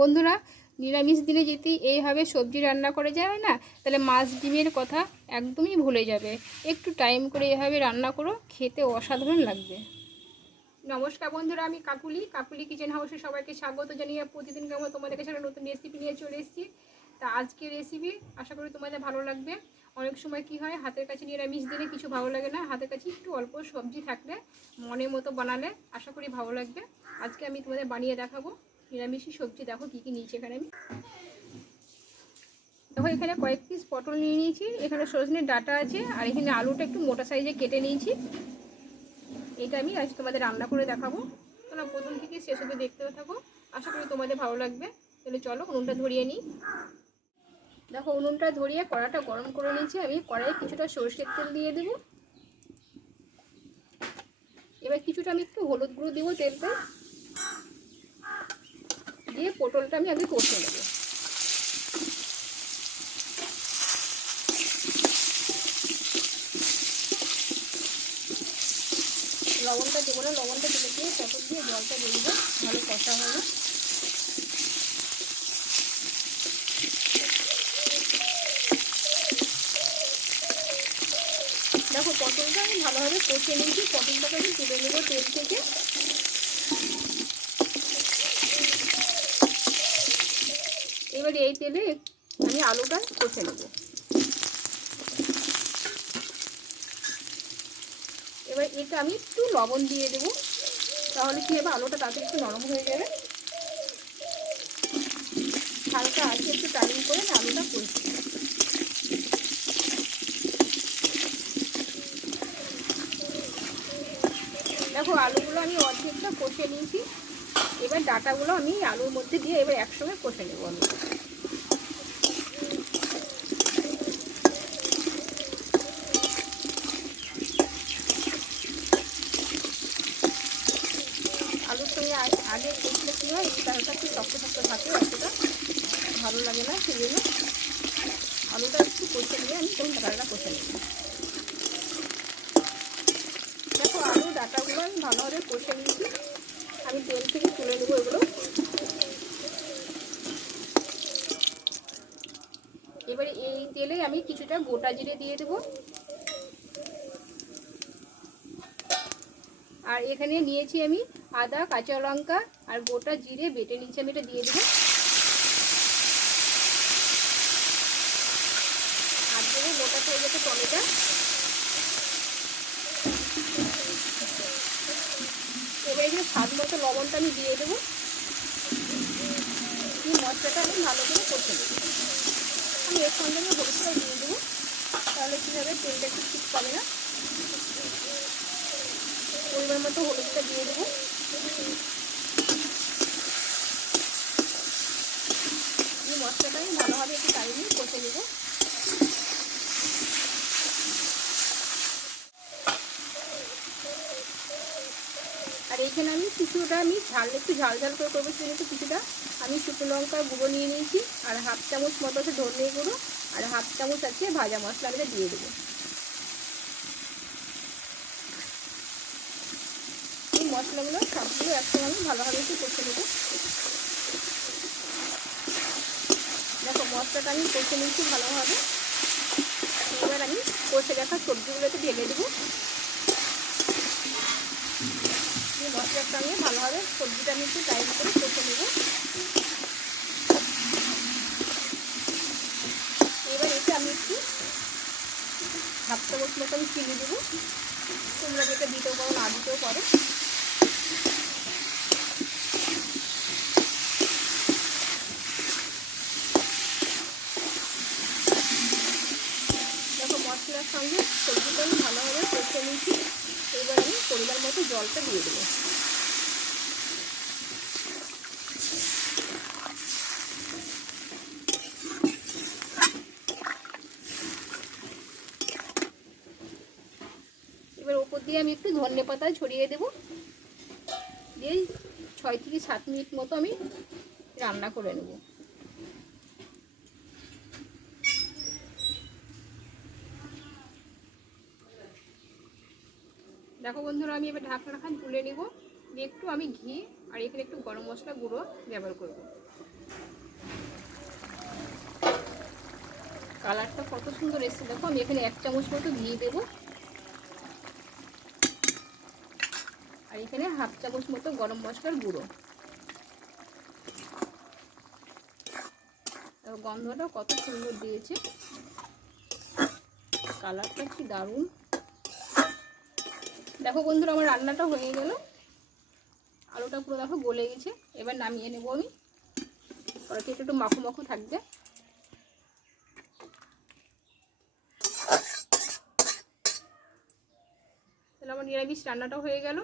বন্ধুরা, নিরামিষ দিনে যদি এইভাবে সবজি রান্না করে যায় না, তাহলে মাছ ডিমের কথা একদমই ভুলে যাবে। একটু টাইম করে এভাবে রান্না করো, খেতে অসাধারণ লাগবে। নমস্কার বন্ধুরা, আমি কাকুলি। কাকুলি কিচেন হাউসে সবাইকে স্বাগত জানিয়ে প্রতিদিন কেমন তোমাদের কাছে একটা নতুন রেসিপি নিয়ে চলে এসেছি। তা আজকে রেসিপি আশা করি তোমাদের ভালো লাগবে। অনেক সময় কি হয়, হাতের কাছে নিরামিষ দিলে কিছু ভালো লাগে না, হাতের কাছে একটু অল্প সবজি থাকলে, মনের মতো বানালে আশা করি ভালো লাগবে। আজকে আমি তোমাদের বানিয়ে দেখাবো নিরামিষই সবজি। দেখো কী কী নিয়েছি এখানে আমি। দেখো এখানে কয়েক পিস পটল নিয়ে নিয়েছি। এখানে সজনের ডাটা আছে আর এখানে আলুটা একটু মোটা সাইজে কেটে নিয়েছি। এটা আমি আজ তোমাদের রান্না করে দেখাবো। তোমরা প্রথম থেকে শেষ অবধি দেখতে থাকো। আশা করি তোমাদের ভালো লাগবে। তাহলে চলো উনুনটা ধরিয়ে নিই। দেখো উনুনটা ধরিয়ে কড়াটা গরম করে নিয়েছি। আমি কড়াইয়ে কিছুটা সরষের তেল দিয়ে দেব। এবার কিছুটা আমি একটু হলুদ গুঁড়ো দেবো তেলটা দিয়ে পটলটা আমি আগে কষে নেব। লবণটা দেবো না, লবণটা দিলে দিয়ে পটল দিয়ে জলটা বেরিয়ে ভালো কষা হবে দেখো, পটলটা আমি ভালোভাবে কষে নিয়েছি, পটলটাকে আমি তুলে নেব তেল থেকে। এবার এই তেলে আমি আলুটা কষে নেব। এবার এটা আমি একটু লবণ দিয়ে দেবো, তাহলে কি হবে আলুটা তাড়াতাড়ি একটু নরম হয়ে যাবে। হালকা আছে একটু টাইম করে আলুটা কষি দেখো, আলুগুলো আমি অর্ধেকটা কষে নিয়েছি। এবার ডাটাগুলো আমি আলুর মধ্যে দিয়ে এবার একসঙ্গে কষে নেব আমি। আলুর সঙ্গে আগে কষলে কী হয়? ডালটা একটু শক্ত শক্ত থাকে, অতটা ভালো লাগে না সেই জন্য আলুটা একটু কষে নিয়ে আমি তখন ডালটা কষে নেব। দেখো আলু ডাটাগুলো আমি ভালোভাবে কষে নিয়েছি। আমি তেল থেকে তুলে নেব এগুলো। এবারে এই তেলে আমি কিছুটা গোটা জিরে দিয়ে দেবো। আর এখানে নিয়েছি আমি আদা, কাঁচা লঙ্কা আর গোটা জিরে বেটে নিয়েছি আমি এটা দিয়ে দেবো। আর দেবো গোটা হয়ে গেছে টমেটো। এখানে স্বাদ মতো লবণটা আমি দিয়ে দেবো। মশলাটা আমি ভালো করে করতে দেবো আমি এর সঙ্গে আমি হলুদটা দিয়ে দেবো। তাহলে কী হবে? তেলটা একটু ঠিক পাবে না। পরিমাণ মতো হলুদটা দিয়ে দেবো এই মশলাটা আমি ভালোভাবে একটু টাইমে কষে নেব আর এইখানে আমি ঝাল, একটু ঝাল ঝাল করে করব, সেজন্য একটু কিছুটা। আমি শুকনো লঙ্কার গুঁড়ো নিয়ে নিয়েছি, আর হাফ চামচ মতো আছে ধনে গুঁড়ো, আর হাফ চামচ আছে ভাজা মশলা, আমি দিয়ে দেবো। এই মশলাগুলো সবগুলো একসঙ্গে আমি ভালোভাবে একটু কষে নেব। দেখো, মশলাটা আমি কষে নিয়েছি ভালোভাবে। এবার আমি কষে রাখা সবজিগুলোকে ঢেলে দেবো এই ভালোভাবে সবজিটা আমি একটু টাইম করে কষে নেব। এবার এতে আমি একটু হাফ চামচ মতো আমি চিনি দেবো। তোমরা যেটা দিতেও পারো না দিতেও পারো। মশলার সঙ্গে সবজিটা আমি ভালোভাবে কষে নিয়েছি। এবার আমি পরিমাণ মতো জলটা দিয়ে দেবো এবার ওপর দিয়ে আমি একটু ধনে পাতা ছড়িয়ে দেবো। দিয়ে ছয় থেকে সাত মিনিট মতো আমি রান্না করে নেব। দেখো বন্ধুরা, আমি এবার ঢাকনাখান তুলে নিব। দিয়ে একটু আমি ঘি আর এখানে একটু গরম মশলা গুঁড়ো ব্যবহার করব। কালারটা কত সুন্দর এসছে। দেখো আমি এখানে এক চামচ মতো ঘি দেবো। এখানে হাফ চামচ মতো গরম মশলার গুঁড়ো। গন্ধটা কত সুন্দর দিয়েছে। কালারটা কি দারুণ। দেখো বন্ধুরা, আমার রান্নাটা হয়ে গেল। আলুটা পুরো দেখো গলে গেছে। এবার নামিয়ে নেব আমি। কড়াইতে একটু মাখো মাখো থাকবে। তাহলে আমার নিরামিষ রান্নাটাও হয়ে গেল।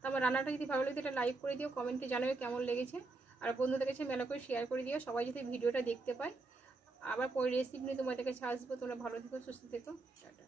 তো আমার রান্নাটা যদি ভালো লাগে এটা লাইক করে দিও কমেন্টে জানাবে কেমন লেগেছে। আর বন্ধুদের কাছে মেলা করে শেয়ার করে দিও, সবাই যদি ভিডিওটা দেখতে পায়। আবার পরে রেসিপি নিয়ে তোমাদের কাছে আসব, তোমরা ভালো থেকো, সুস্থ থেকো, টাটা।